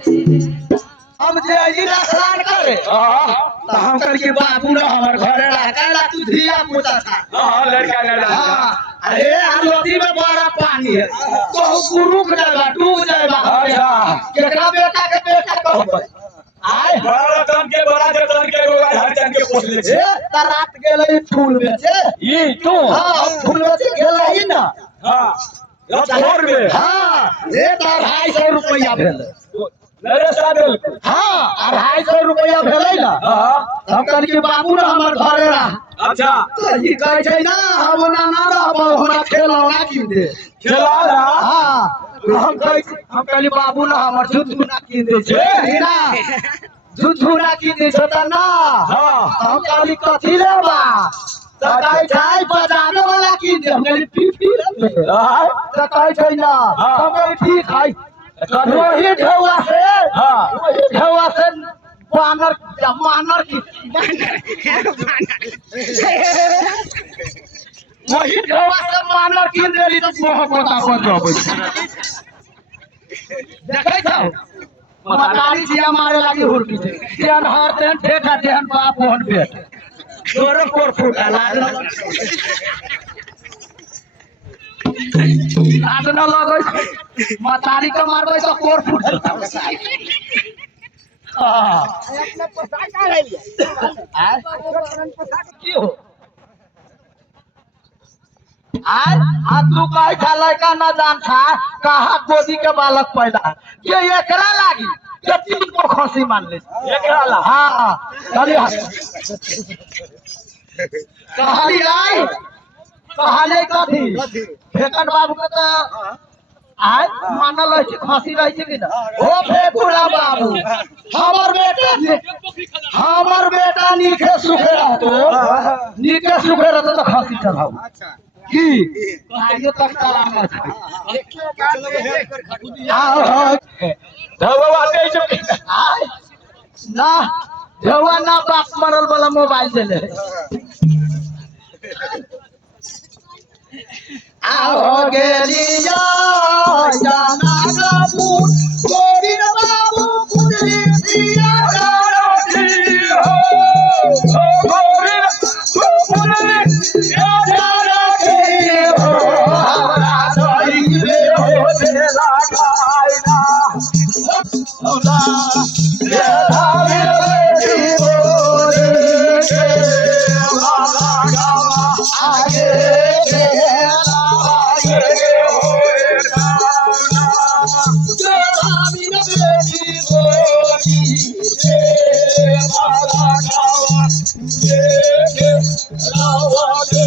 हम जे स्नान करे तो हम करके बाबू ना हमर घरे रखला तू धिया पुता था लड़का अरे नदी में बड़ा पानी है तो गुरुक जाएगा डूब जाएगा केकरा बेटा के बेटा कहबै आय बड़ा तन के हर जन के पोस ले छे त रात गेलै फूल बेचे ई तू हां फूल बेचे गेलै ना हां घर में हां रे 250 रुपया भेल नरे सादल हां 250 रुपया भेलै ना हम कहलिए बाबू ना हमर घरे रह अच्छा तो ई कहै छै ना हम ना रहब हमरा खेलौना कीन दे खेला हां हम कहलिए बाबू ना हमर झुझुना कीन दे छै ना झुझुना कीन दे छै त ना हां हम कहलिए कथी लेबा त कहै छै बजाने वाला कीन दे हम कहलिए पीपी त कहै छै ना हम कहलिए ठीक है वही ढेवा से बानर मानर की वही ढेवा से मानर की देली तो मोहब्बत आपन रहबै देखै छौ मतारी जिया मारे लागी हुरकी छै जेहन हर तेहन ठेठा जेहन बाप ओहन बेट तोरे कोर फुटा लाज लाज न लगै छै मतारी के मारबै तो कोर फुटल अपने पोसा का ले लिया की हो आज तू कहे था लड़का न जान था कहा गोदी के बालक पैदा ये एकरा लागी ये तीन को खसी मान ले एकरा ला हां कहली आई कहले कथी फेकन बाबू के तो आय मानल है खसी रही छै कि ना ओ फेकुला बाबू हमर बेटा नीके सुखे रहतो तो खसी चढ़ाऊ अच्छा की आइयो तक चला धवा दे छै ना धवा ना बाप मरल वाला मोबाइल देले आओ गेलिया जाना कबूल गोविंद बाबू पुत्री सिया जाती हो गोविंद पुत्री सिया जाती हो हमरा सही में हो दे लगाइना होला ये धावे जीवो रे लगावा आगे बेलावा गे होए रावणा जवानी न बेटी बोली रे बाबा गावा गे रावा गे